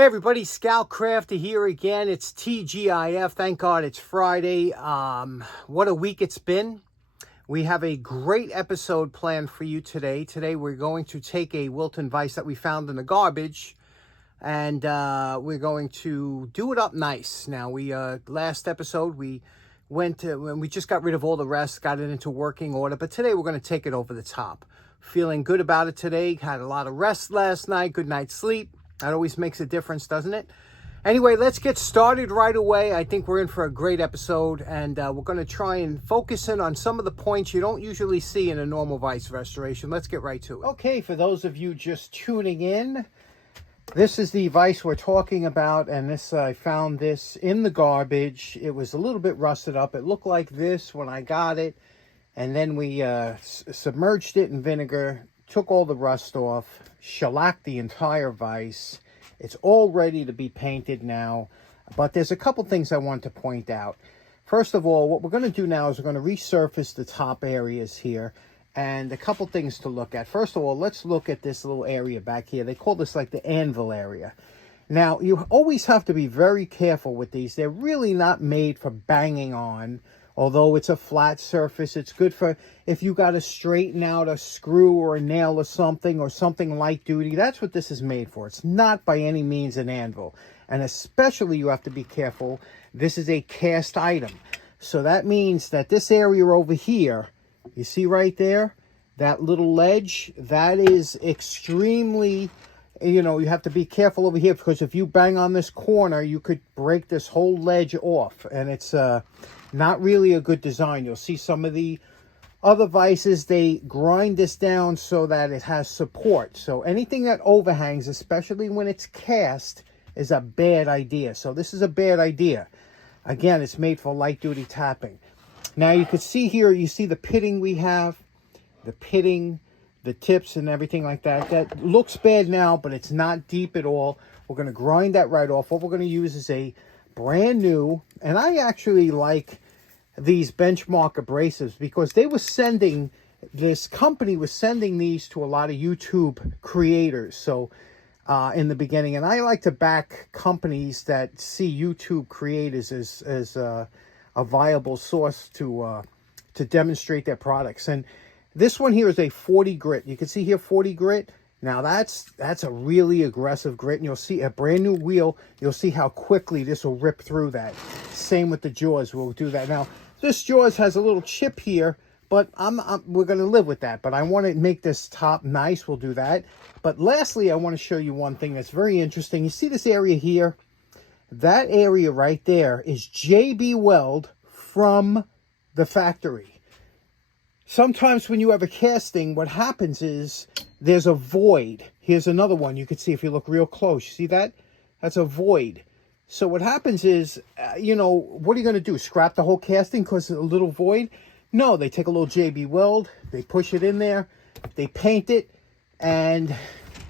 Hey everybody, Scout Crafter here again. It's TGIF. Thank God it's Friday. What a week it's been. We have a great episode planned for you today. Today we're going to take a Wilton Vise that we found in the garbage and we're going to do it up nice. Now last episode we we just got rid of all the rest, got it into working order, but today we're going to take it over the top. Feeling good about it today. Had a lot of rest last night, good night's sleep. That always makes a difference, doesn't it? Anyway, let's get started right away. I think we're in for a great episode, and we're going to try and focus in on some of the points you don't usually see in a normal vise restoration. Let's get right to it. Okay, for those of you just tuning in, this is the vise we're talking about, and I found this in the garbage. It was a little bit rusted up. It looked like this when I got it, and then we submerged it in vinegar, took all the rust off, shellacked the entire vise. It's all ready to be painted now, but there's a couple things I want to point out. First of all, what we're going to do now is we're going to resurface the top areas here, and a couple things to look at. First of all, let's look at this little area back here. They call this like the anvil area. Now, you always have to be very careful with these. They're really not made for banging on. Although it's a flat surface, it's good for if you got to straighten out a screw or a nail or something light duty. That's what this is made for. It's not by any means an anvil. And especially you have to be careful. This is a cast item. So that means that this area over here, you see right there, that little ledge, that is extremely, you have to be careful over here, because if you bang on this corner, you could break this whole ledge off. And it's not really a good design. You'll see some of the other vices, they grind this down so that it has support. So anything that overhangs, especially when it's cast, is a bad idea. So this is a bad idea. Again, it's made for light duty tapping. Now you can see here, you see the pitting we have, the pitting, the tips and everything like that. That looks bad now, but it's not deep at all. We're going to grind that right off. What we're going to use is a brand new, and I actually like these benchmark abrasives because this company was sending these to a lot of YouTube creators. So in the beginning, and I like to back companies that see YouTube creators as a viable source to demonstrate their products. And this one here is a 40 grit. You can see here 40 grit. Now that's a really aggressive grit, and you'll see a brand new wheel. You'll see how quickly this will rip through that. Same with the jaws. We'll do that. Now this jaws has a little chip here, but we're going to live with that. But I want to make this top nice. We'll do that. But lastly, I want to show you one thing that's very interesting. You see this area here? That area right there is JB Weld from the factory. Sometimes when you have a casting, what happens is there's a void. Here's another one. You can see if you look real close. You see that? That's a void. So what happens is, what are you going to do? Scrap the whole casting because of a little void? No, they take a little JB Weld. They push it in there. They paint it. And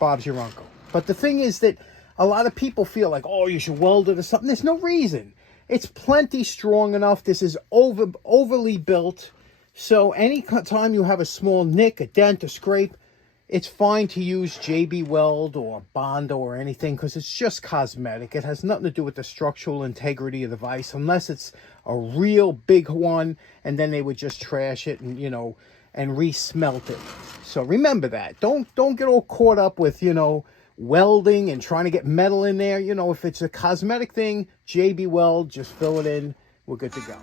Bob's your uncle. But the thing is that a lot of people feel like, oh, you should weld it or something. There's no reason. It's plenty strong enough. This is overly built. So any time you have a small nick, a dent, a scrape, it's fine to use JB Weld or Bondo or anything because it's just cosmetic. It has nothing to do with the structural integrity of the vise unless it's a real big one, and then they would just trash it and, and re-smelt it. So remember that. Don't get all caught up with, welding and trying to get metal in there. If it's a cosmetic thing, JB Weld, just fill it in. We're good to go.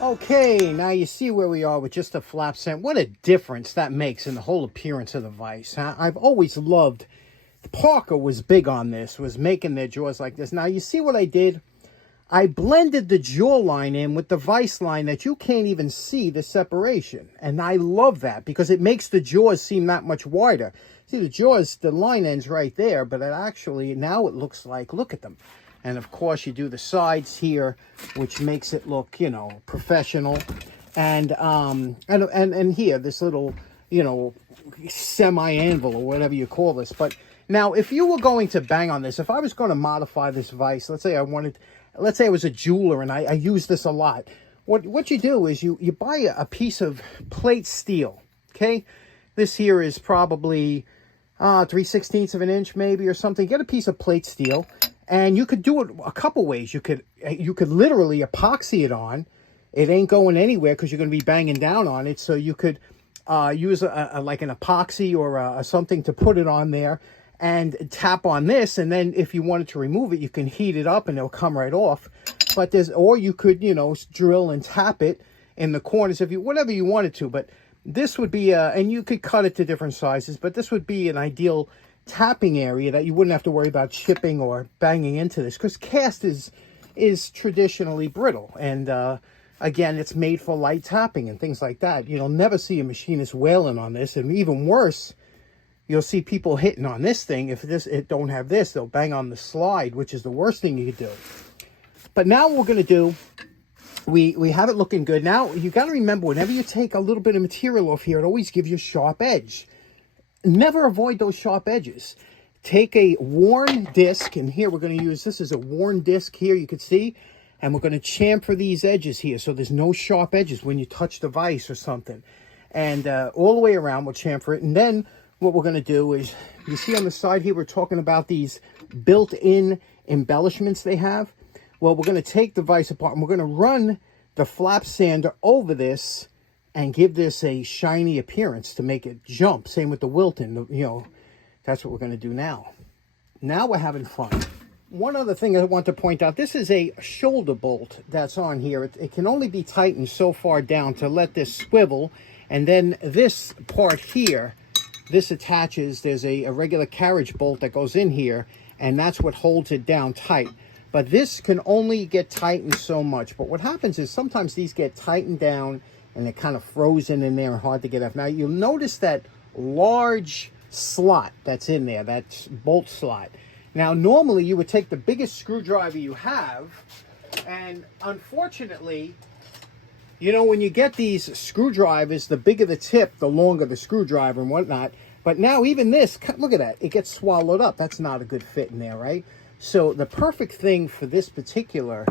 Okay, now you see where we are with just a flap cent. What a difference that makes in the whole appearance of the vise. Huh? I've always loved, Parker was big on this, was making their jaws like this. Now you see what I did? I blended the jaw line in with the vise line that you can't even see the separation. And I love that because it makes the jaws seem that much wider. See, the jaws, the line ends right there, but it actually, now it looks like, look at them. And of course you do the sides here, which makes it look, you know, professional. And here, this little, you know, semi-anvil or whatever you call this. But now, if you were going to bang on this, if I was going to modify this vise, let's say I was a jeweler and I use this a lot. What you do is you buy a piece of plate steel, okay? This here is probably 3/16 of an inch maybe or something. Get a piece of plate steel, and you could do it a couple ways. You could literally epoxy it on. It ain't going anywhere because you're going to be banging down on it. So you could use like an epoxy or something to put it on there and tap on this. And then if you wanted to remove it, you can heat it up and it'll come right off. But or you could, you know, drill and tap it in the corners whatever you wanted to. But this would be and you could cut it to different sizes, but this would be an ideal tapping area that you wouldn't have to worry about chipping or banging into this, because cast is traditionally brittle. And again, it's made for light tapping and things like that. You'll never see a machinist wailing on this. And even worse, you'll see people hitting on this thing. If it don't have this, they'll bang on the slide, which is the worst thing you could do. But now what we're going to do, we have it looking good. Now, you got to remember, whenever you take a little bit of material off here, it always gives you a sharp edge. Never avoid those sharp edges. Take a worn disc, and here we're going to use, this is a worn disc here, you can see. And we're going to chamfer these edges here so there's no sharp edges when you touch the vise or something. And all the way around, we'll chamfer it. And then what we're going to do is, you see on the side here, we're talking about these built-in embellishments they have. Well, we're going to take the vise apart and we're going to run the flap sander over this and give this a shiny appearance to make it jump. Same with the Wilton, you know, that's what we're going to do now. Now we're having fun. One other thing I want to point out, this is a shoulder bolt that's on here. It can only be tightened so far down to let this swivel. And then this part here, this attaches, there's a regular carriage bolt that goes in here, and that's what holds it down tight. But this can only get tightened so much. But what happens is sometimes these get tightened down and they're kind of frozen in there and hard to get off. Now you'll notice that large slot that's in there, that bolt slot. Now normally you would take the biggest screwdriver you have, and unfortunately, you know, when you get these screwdrivers, the bigger the tip, the longer the screwdriver and whatnot. But now even this, look at that, it gets swallowed up. That's not a good fit in there, right? So the perfect thing for this particular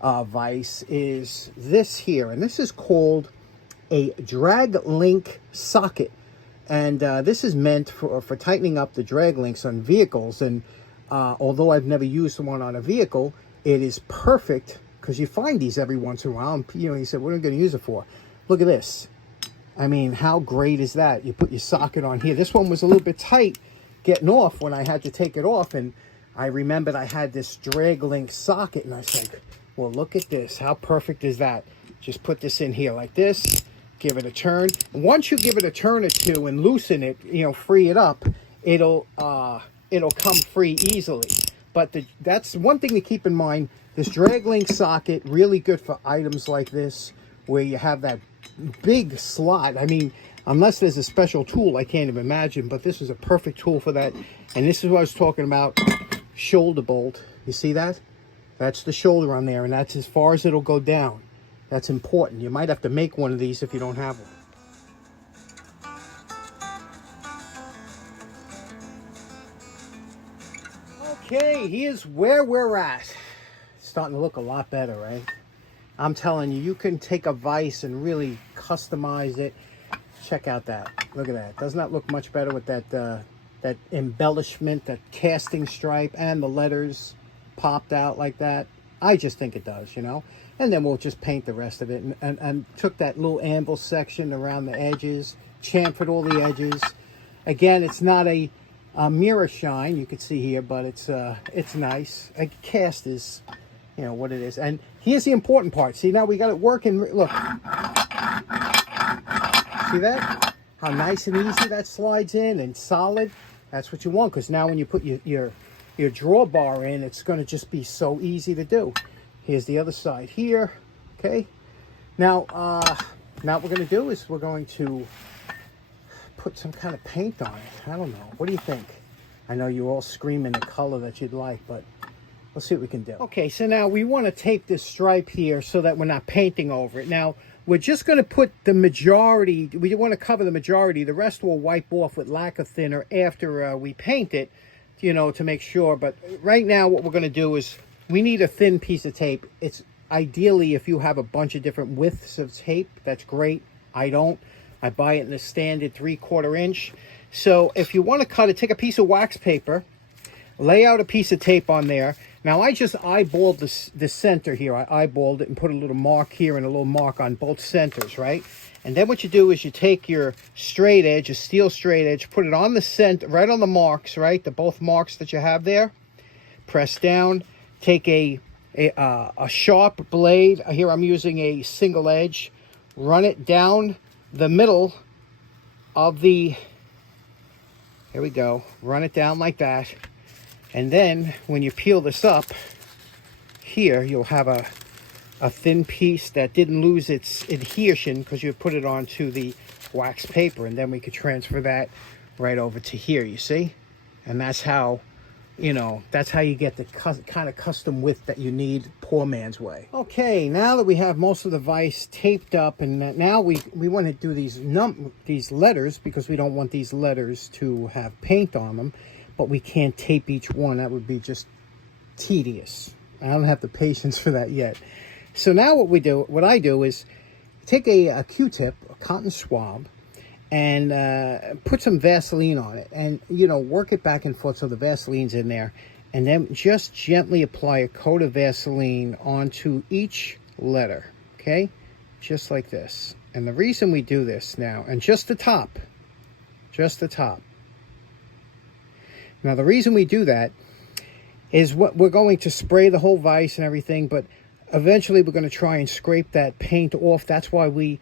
vise is this here, and this is called a drag link socket. And this is meant for tightening up the drag links on vehicles. And although I've never used one on a vehicle, it is perfect because you find these every once in a while. And, you know, you said, what are we going to use it for? Look at this. I mean, how great is that? You put your socket on here. This one was a little bit tight getting off when I had to take it off. And I remembered I had this drag link socket. And I said, well, look at this. How perfect is that? Just put this in here like this. Give it a turn. Once you give it a turn or two and loosen it, you know, free it up, it'll come free easily. But that's one thing to keep in mind. This drag link socket, really good for items like this, where you have that big slot. I mean, unless there's a special tool, I can't even imagine, but this is a perfect tool for that. And this is what I was talking about, shoulder bolt. You see that? That's the shoulder on there, and that's as far as it'll go down. That's important. You might have to make one of these if you don't have one. Okay, here's where we're at. It's starting to look a lot better, right? I'm telling you, you can take a vise and really customize it. Check out that. Look at that. Doesn't that look much better with that that embellishment, that casting stripe, and the letters popped out like that? I just think it does, you know? And then we'll just paint the rest of it. And took that little anvil section around the edges, chamfered all the edges. Again, it's not a mirror shine, you can see here, but it's nice. A cast is, you know, what it is. And here's the important part. See, now we got it working. Look. See that? How nice and easy that slides in and solid. That's what you want, because now when you put your drawbar in, it's going to just be so easy to do. Here's the other side here. Okay. Now what we're going to do is we're going to put some kind of paint on it. I don't know. What do you think? I know you all screaming the color that you'd like, but we'll see what we can do. Okay, so now we want to tape this stripe here so that we're not painting over it. Now, we're just going to put the majority, we want to cover the majority. The rest we'll wipe off with lacquer thinner after we paint it, you know, to make sure. But right now what we're going to do is we need a thin piece of tape. It's ideally if you have a bunch of different widths of tape, that's great. I don't. I buy it in the standard 3/4 inch. So if you want to cut it, take a piece of wax paper, lay out a piece of tape on there. Now I just eyeballed the center here. I eyeballed it and put a little mark here and a little mark on both centers, right? And then what you do is you take your straight edge, a steel straight edge, put it on the center, right on the marks, right? Both marks that you have there. Press down. Take a sharp blade. Here I'm using a single edge. Run it down the middle of the, here we go. Run it down like that. And then when you peel this up, here you'll have a thin piece that didn't lose its adhesion because you put it onto the wax paper. And then we could transfer that right over to here, you see? And that's how, you know, that's how you get the kind of custom width that you need, poor man's way. Okay, now that we have most of the vise taped up, and now we want to do these letters because we don't want these letters to have paint on them. But we can't tape each one. That would be just tedious. I don't have the patience for that yet. So now what I do is take a Q-tip, a cotton swab, and put some Vaseline on it. And, you know, work it back and forth so the Vaseline's in there. And then just gently apply a coat of Vaseline onto each letter, okay? Just like this. And the reason we do this now, and just the top. Now, the reason we do that is what we're going to spray the whole vise and everything, but eventually we're going to try and scrape that paint off. That's why we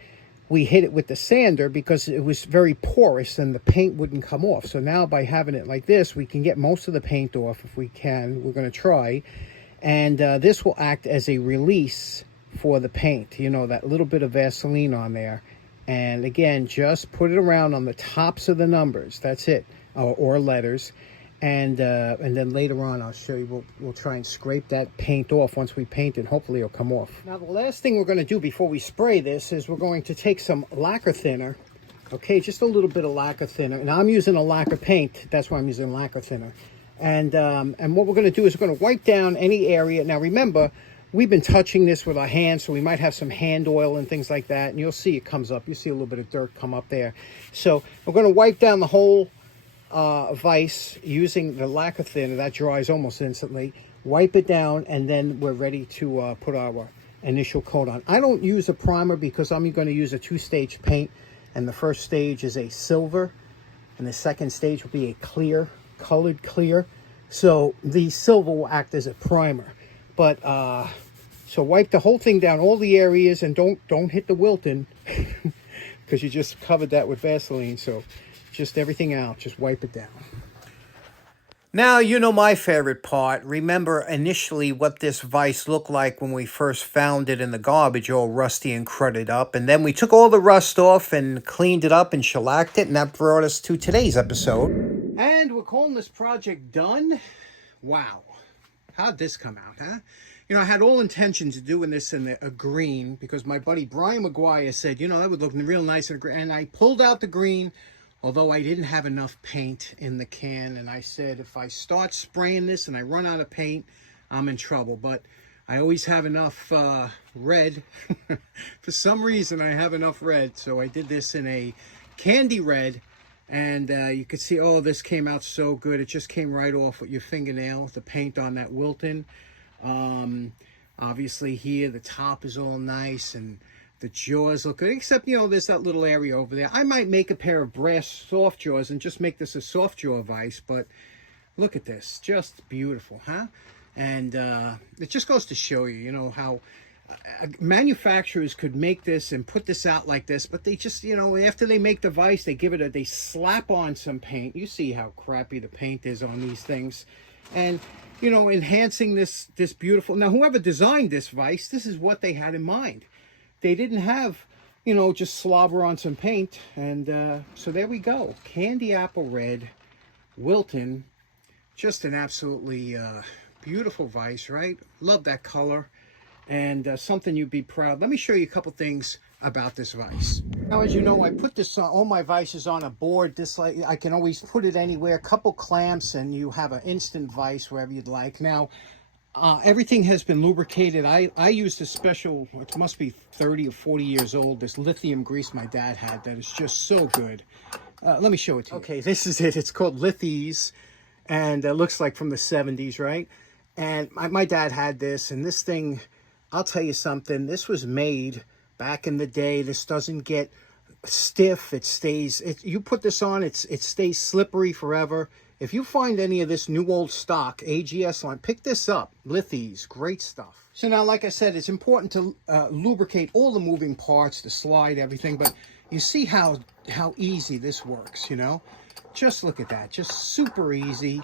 hit it with the sander, because it was very porous and the paint wouldn't come off. So now by having it like this, we can get most of the paint off if we can. We're going to try. And this will act as a release for the paint. You know, that little bit of Vaseline on there. And again, just put it around on the tops of the numbers. That's it. Or letters. And then later on I'll show you, we'll try and scrape that paint off once we paint it. Hopefully it'll come off. Now the last thing we're going to do before we spray this is we're going to take some lacquer thinner. Okay, just a little bit of lacquer thinner. And I'm using a lacquer paint. That's why I'm using lacquer thinner. And what we're going to do is we're going to wipe down any area. Now remember, we've been touching this with our hands, so we might have some hand oil and things like that. And you'll see it comes up. You see a little bit of dirt come up there. So we're going to wipe down the whole vise using the lacquer thinner. That dries almost instantly. Wipe it down, and then we're ready to put our initial coat on. I don't use a primer because I'm going to use a 2-stage paint, and the first stage is a silver and the second stage will be a clear, colored clear. So the silver will act as a primer. But so wipe the whole thing down, all the areas, and don't hit the Wilton because you just covered that with Vaseline. So just everything out, just wipe it down. Now, you know my favorite part. Remember initially what this vise looked like when we first found it in the garbage, all rusty and crudted up. And then we took all the rust off and cleaned it up and shellacked it. And that brought us to today's episode. And we're calling this project done. Wow. How'd this come out, huh? You know, I had all intentions of doing this in a green because my buddy Brian McGuire said, you know, that would look real nice in a green. And I pulled out the green, although I didn't have enough paint in the can. And I said, if I start spraying this and I run out of paint, I'm in trouble. But I always have enough red. For some reason, I have enough red. So I did this in a candy red. And you could see, oh, this came out so good. It just came right off with your fingernail, the paint on that Wilton. Obviously here, the top is all nice and the jaws look good, except, you know, there's that little area over there. I might make a pair of brass soft jaws and just make this a soft jaw vise, but look at this. Just beautiful, huh? And it just goes to show you, you know, how manufacturers could make this and put this out like this, but they just, you know, after they make the vise, they give it they slap on some paint. You see how crappy the paint is on these things. And, you know, enhancing this beautiful. Now, whoever designed this vise, this is what they had in mind. They didn't have, you know, just slobber on some paint. And so there we go. Candy apple red, Wilton. Just an absolutely beautiful vise, right? Love that color. And something you'd be proud. Let me show you a couple things about this vise. Now, as you know, I put this on all my vices on a board. This, like, I can always put it anywhere. A couple clamps, and you have an instant vise wherever you'd like. Now, everything has been lubricated. I used a special, it must be 30 or 40 years old, this lithium grease my dad had that is just so good. Let me show it to you. Okay, this is it. It's called Vise, and it looks like from the 70s, right? And my dad had this, and this thing, I'll tell you something, this was made back in the day. This doesn't get stiff. It stays, you put this on, it stays slippery forever. If you find any of this new old stock AGS line, pick this up. Vise, great stuff. So now, like I said, it's important to lubricate all the moving parts, the slide, everything. But you see how easy this works, you know? Just look at that, just super easy.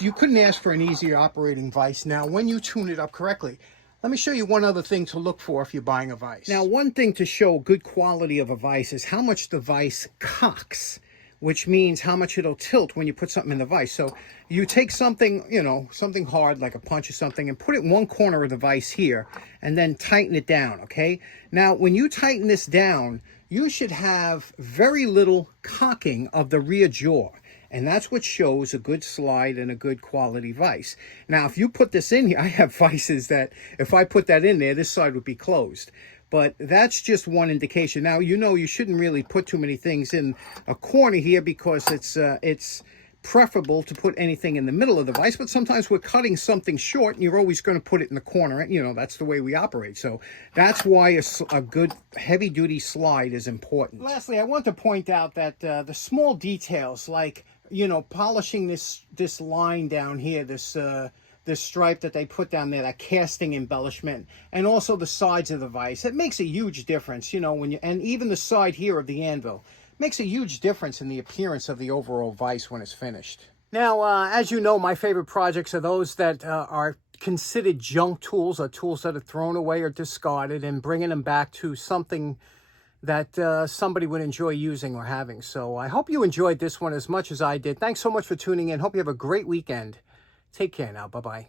You couldn't ask for an easier operating vise. Now, when you tune it up correctly, let me show you one other thing to look for if you're buying a vise. Now, one thing to show good quality of a vise is how much the vise cocks, which means how much it'll tilt when you put something in the vise. So you take something, you know, something hard like a punch or something, and put it in one corner of the vise here, and then tighten it down, okay? Now, when you tighten this down, you should have very little cocking of the rear jaw. And that's what shows a good slide and a good quality vise. Now, if you put this in here, I have vices that if I put that in there, this side would be closed. But that's just one indication. Now, you know, you shouldn't really put too many things in a corner here because it's preferable to put anything in the middle of the vise. But sometimes we're cutting something short, and you're always going to put it in the corner. And, you know, that's the way we operate. So that's why a good heavy-duty slide is important. Lastly, I want to point out that the small details, like, you know, polishing this line down here, this stripe that they put down there, that casting embellishment, and also the sides of the vise, it makes a huge difference, you know, and even the side here of the anvil makes a huge difference in the appearance of the overall vise when it's finished. Now, as you know, my favorite projects are those that are considered junk tools, or tools that are thrown away or discarded, and bringing them back to something that somebody would enjoy using or having. So I hope you enjoyed this one as much as I did. Thanks so much for tuning in. Hope you have a great weekend. Take care now. Bye-bye.